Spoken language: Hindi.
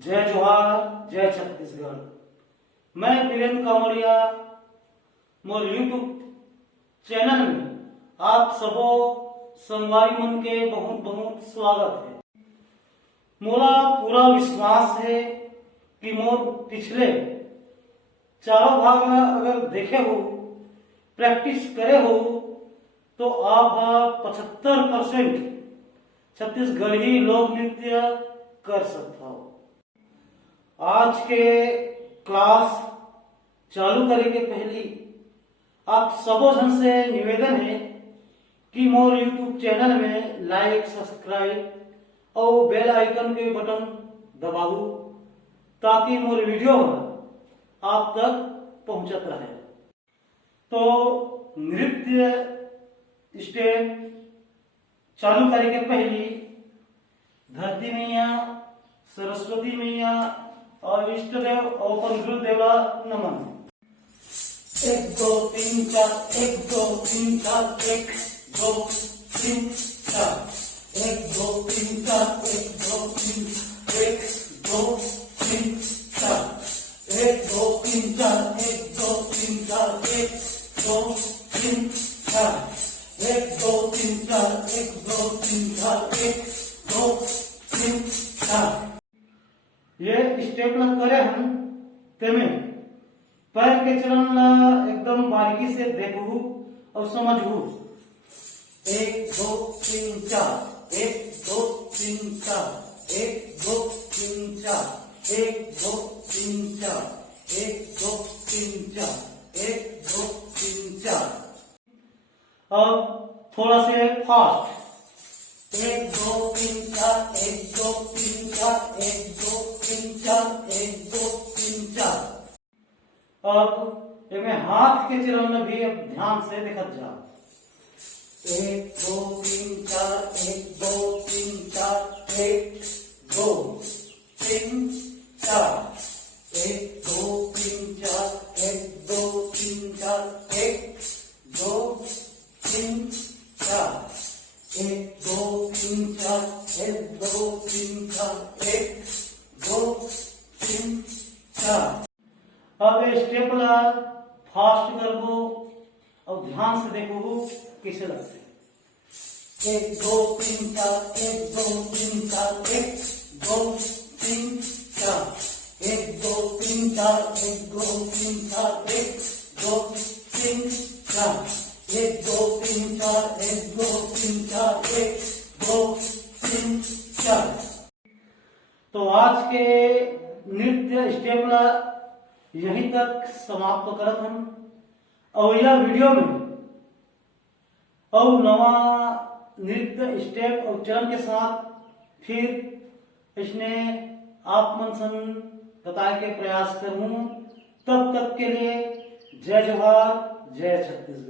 जय जोहार, जय छत्तीसगढ़। मैं वीरेंद्र कामड़िया मोर यूट्यूब चैनल में आप सबो संगवारी मन के बहुत बहुत स्वागत है। मोला पूरा विश्वास है कि मोर पिछले चारों भाग अगर देखे हो, प्रैक्टिस करे हो तो आप 75% छत्तीसगढ़ी लोक नृत्य कर सकता हो। आज के क्लास चालू करे के पहले आप सबो जन से निवेदन है कि मोर यूट्यूब चैनल में लाइक, सब्सक्राइब और बेल आइकन के बटन दबाओ ताकि मोर वीडियो आप तक पहुंचत रहे। तो नृत्य स्टेप चालू करे के पहले धरती मैया, सरस्वती मैया और इष्ट देव और गुरुदेवा नमन। 1 2 3 4, 1 2 3 4, 1 2 3 4, 1 2 3 4, 1 2 3 1 2 3 4, 1 2 3 4, 1 2 3 4, 1 2 3 4, 1 2 3 4, 1 2 3 4, 1 2 3 4। ये स्टेप ला करे हम तेमे पैर के चलन ला एकदम बारीकी से देखू और समझू। 1 2 3 4, 1 2 3 4, 1 2 3 4, 1 2 3 4, 1 2 3 4, 1 2 3 4। अब थोड़ा से फास्ट। 1 2 3 4, 1 2 3 4, 1 2 3 4, 1 2 3 4। अब इसमें हाथ के चरण में भी अब ध्यान से देखत जा। 1 2 3 4, 1 2 3 4, 1 2 3 4, 1 2 3 4, 1 2 3 4, 1 2 3 4, 1 2 3 4, 1 2 3 4, 1 2 3 4। अब ये स्टेप ला फास्ट करबो और ध्यान से देखो कैसे लगते। 1 2 3 4, 1 2 3 4, 1 2 3 4, 1 2 3 4, 1 2 3 4, 1 2 3 4, 1 2 3 4, 1 2 3 4, 1 2 3 4। तो आज के नृत्य स्टेप ला यहीं तक समाप्त करत हम और यह वीडियो में और नवा नृत्य स्टेप और चरण के साथ फिर इसने आप मन सन बताए के प्रयास करूं। तब तक के लिए जय जोहार, जय छत्तीसगढ़।